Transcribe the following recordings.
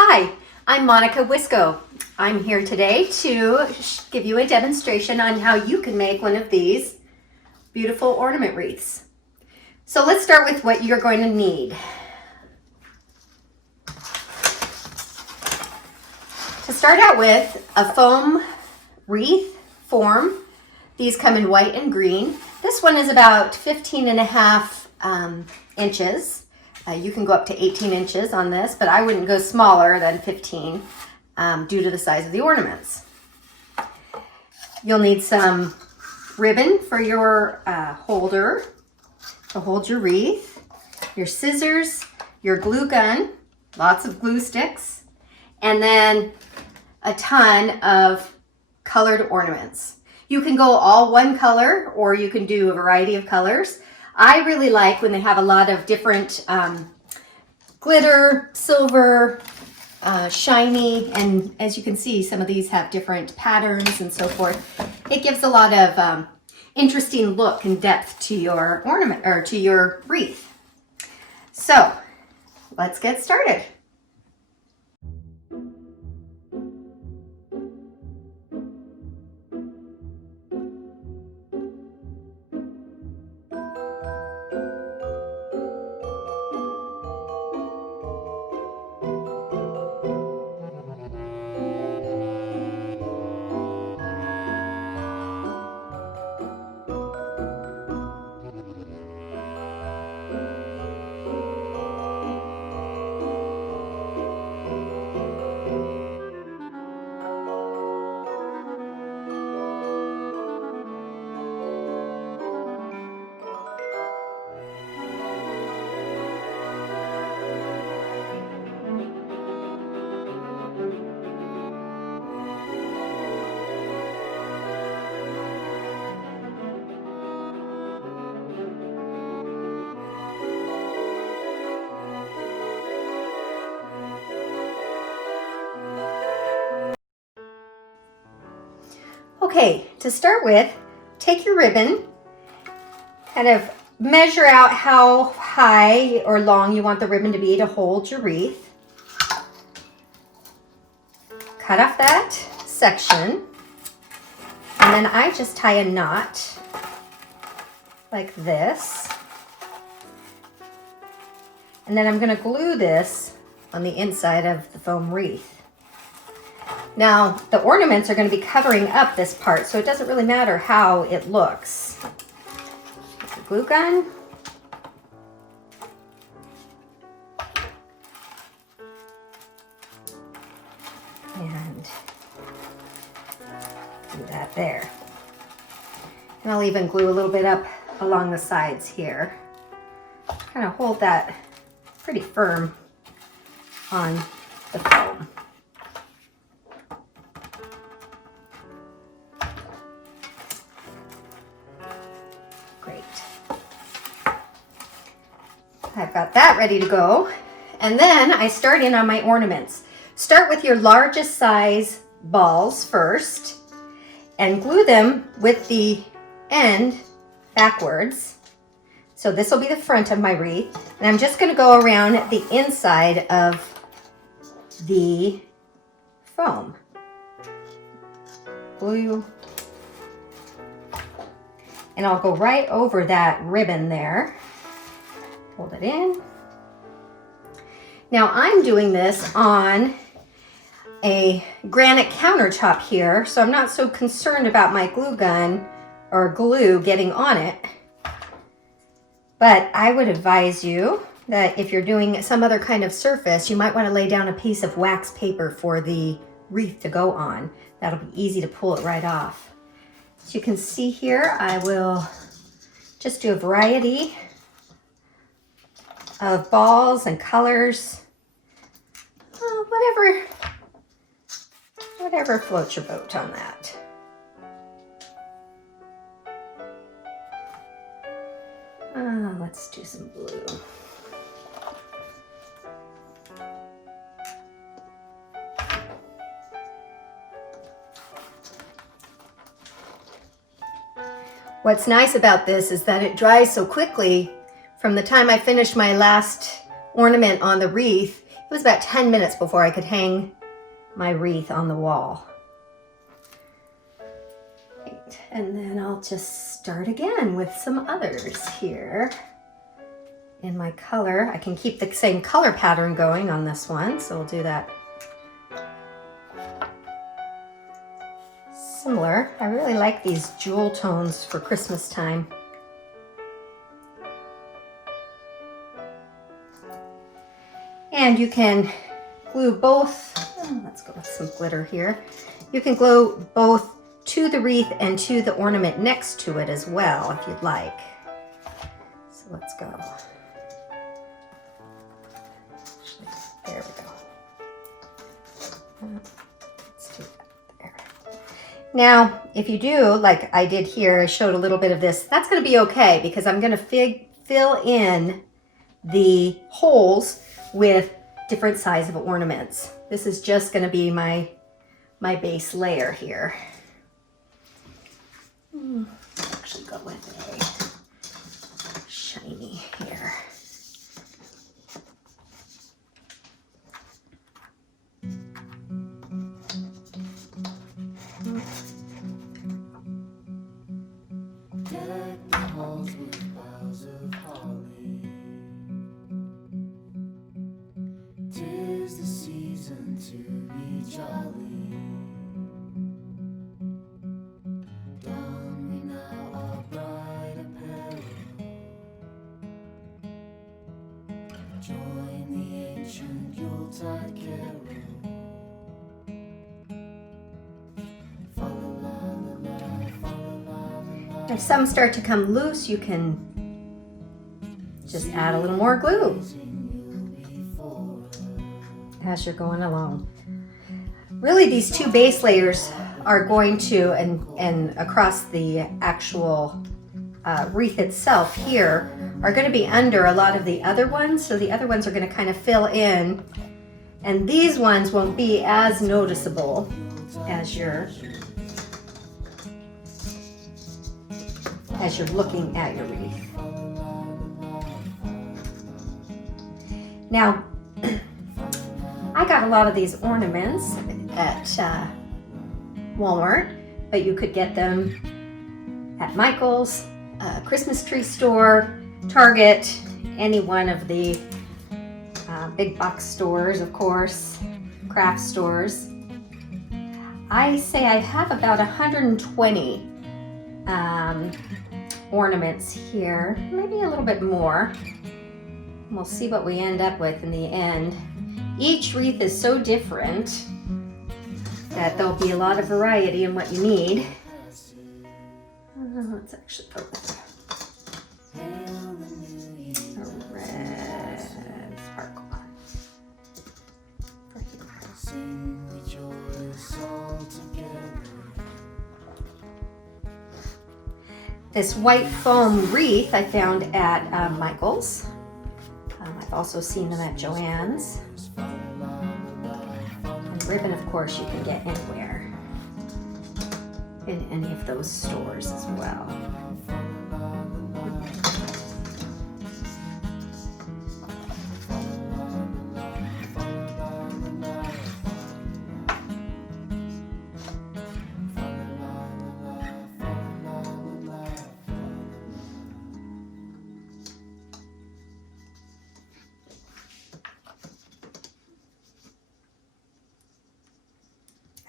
Hi, I'm Monica Wisco. I'm here today to give you a demonstration on how you can make one of these beautiful ornament wreaths. So let's start with what you're going to need. To start out with, a foam wreath form. These come in white and green. This one is about 15.5 inches. You can go up to 18 inches on this, but I wouldn't go smaller than 15 due to the size of the ornaments. You'll need some ribbon for your holder to hold your wreath, your scissors, your glue gun, lots of glue sticks, and then a ton of colored ornaments. You can go all one color or you can do a variety of colors. I really like when they have a lot of different glitter, silver, shiny, and as you can see, some of these have different patterns and so forth. It gives a lot of interesting look and depth to your ornament or to your wreath. So let's get started. Okay, to start with, take your ribbon, kind of measure out how high or long you want the ribbon to be to hold your wreath. Cut off that section, and then I just tie a knot like this. And then I'm going to glue this on the inside of the foam wreath. Now, the ornaments are going to be covering up this part, so it doesn't really matter how it looks. Get the glue gun. And do that there. And I'll even glue a little bit up along the sides here. Kind of hold that pretty firm on the foam. Great. I've got that ready to go. And then I start in on my ornaments. Start with your largest size balls first and glue them with the end backwards. So this will be the front of my wreath. And I'm just going to go around the inside of the foam. Glue. And I'll go right over that ribbon there. Hold it in. Now I'm doing this on a granite countertop here, so I'm not so concerned about my glue gun or glue getting on it. But I would advise you that if you're doing some other kind of surface, you might want to lay down a piece of wax paper for the wreath to go on. That'll be easy to pull it right off. As you can see here, I will just do a variety of balls and colors. Whatever floats your boat on that. Let's do some blue. What's nice about this is that it dries so quickly. From the time I finish my last ornament on the wreath, It was about 10 minutes before I could hang my wreath on the wall. Right. And then I'll just start again with some others here. In my color, I can keep the same color pattern going on this one, so we'll do that. Similar. I really like these jewel tones for Christmas time. And you can glue both, let's go with some glitter here. You can glue both to the wreath and to the ornament next to it as well, if you'd like. So let's go. Actually, there we go. Let's do that there. Now, if you do, like I did here, I showed a little bit of this, that's gonna be okay because I'm gonna fill in the holes with different size of ornaments. This is just going to be my base layer here. Actually go with a shiny here. Deck the halls with boughs of holly. 'Tis the season to be jolly. Don we now our bright apparel. Join the ancient Yuletide carol. If some start to come loose, you can just add a little more glue as you're going along. Really, these two base layers are going to, and across the actual wreath itself here, are going to be under a lot of the other ones. So the other ones are going to kind of fill in, and these ones won't be as noticeable as you're looking at your wreath. Now, I got a lot of these ornaments at Walmart, but you could get them at Michael's, Christmas tree store, Target, any one of the big box stores, of course, craft stores. I say I have about 120 ornaments here, maybe a little bit more. We'll see what we end up with in the end. Each wreath is so different that there'll be a lot of variety in what you need. Let's actually go with a red sparkle. This white foam wreath I found at Michael's. I've also seen them at Joann's. And ribbon, of course, you can get anywhere in any of those stores as well.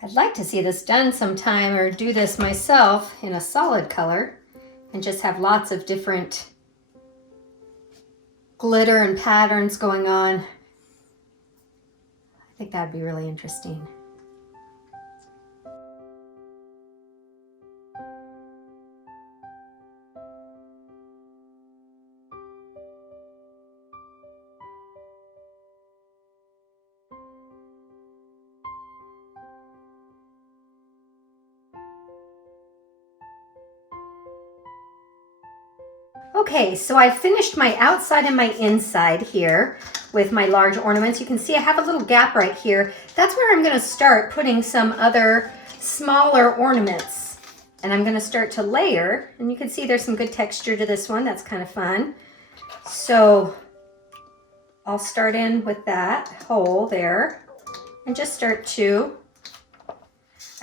I'd like to see this done sometime, or do this myself in a solid color and just have lots of different glitter and patterns going on. I think that'd be really interesting. Okay, so I finished my outside and my inside here with my large ornaments. You can see I have a little gap right here. That's where I'm going to start putting some other smaller ornaments. And I'm going to start to layer. And you can see there's some good texture to this one. That's kind of fun. So I'll start in with that hole there and just start to,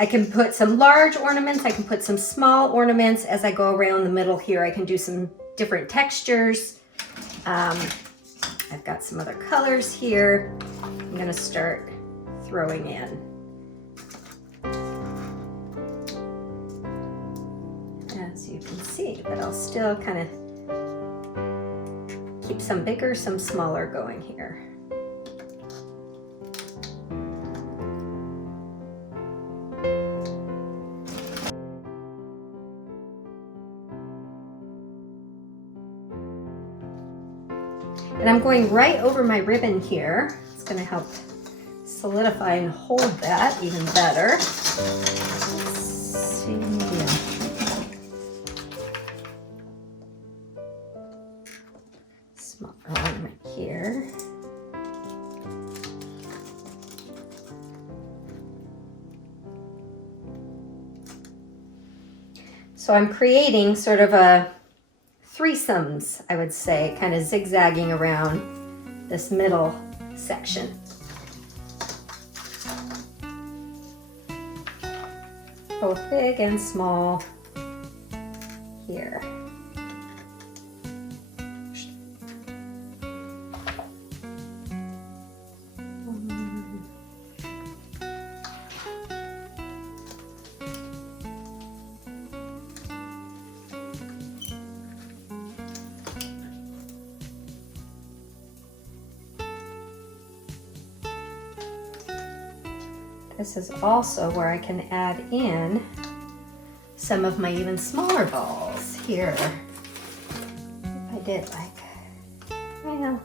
I can put some large ornaments, I can put some small ornaments as I go around the middle here. I can do some different textures. I've got some other colors here. I'm gonna start throwing in. As you can see, but I'll still kind of keep some bigger, some smaller going here. And I'm going right over my ribbon here. It's going to help solidify and hold that even better. Let's see. Smaller ornament here. So I'm creating sort of a threesomes, I would say, kind of zigzagging around this middle section. Both big and small here. This is also where I can add in some of my even smaller balls here. If I did like, well,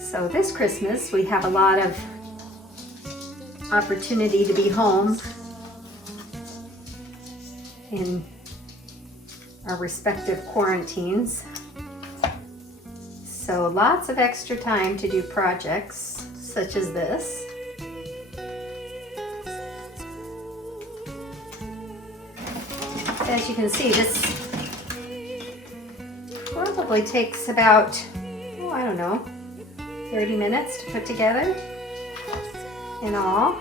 so this Christmas we have a lot of opportunity to be home in our respective quarantines. So lots of extra time to do projects such as this. As you can see, this probably takes about, oh, I don't know, 30 minutes to put together in all.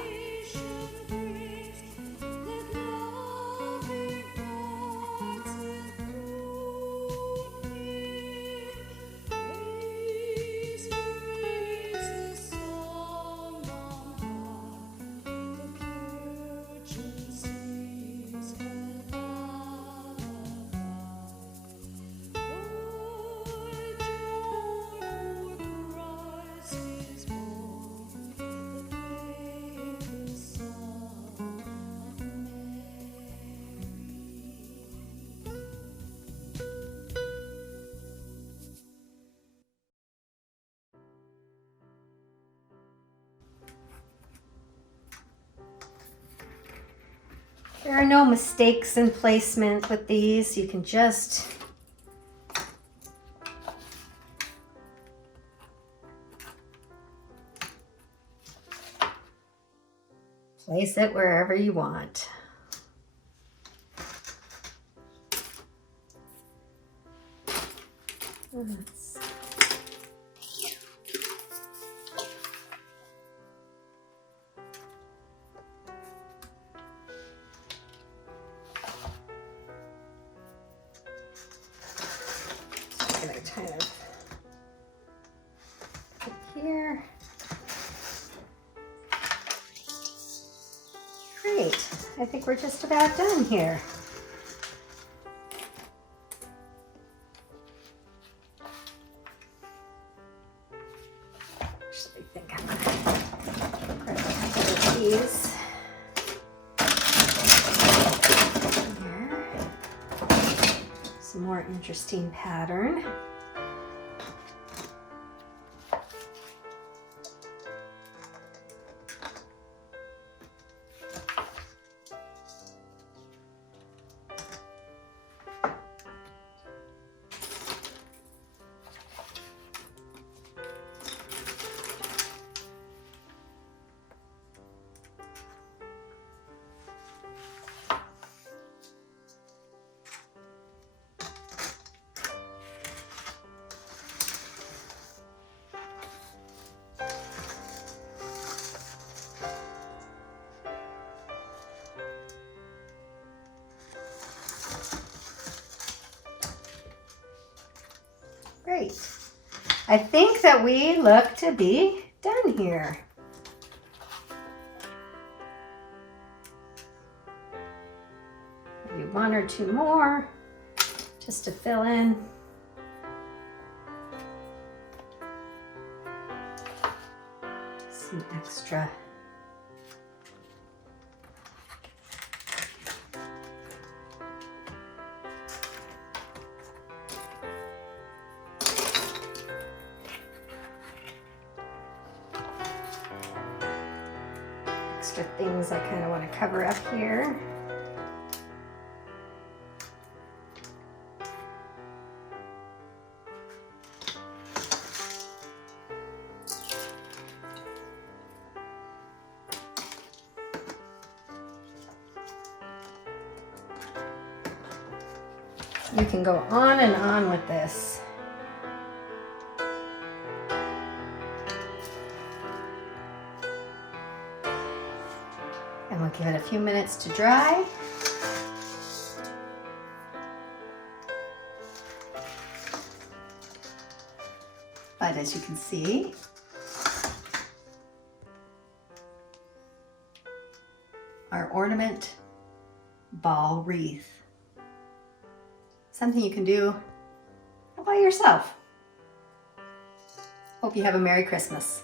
There are no mistakes in placement with these. You can just place it wherever you want. Kind of I think we're just about done here. Actually, I think I'm gonna grab a couple of these here. Some more interesting pattern. Great. I think that we look to be done here. Maybe one or two more just to fill in. Some extra. Extra things I kind of want to cover up here. You can go on and on with this. And we'll give it a few minutes to dry. But as you can see, our ornament ball wreath. Something you can do all by yourself. Hope you have a Merry Christmas.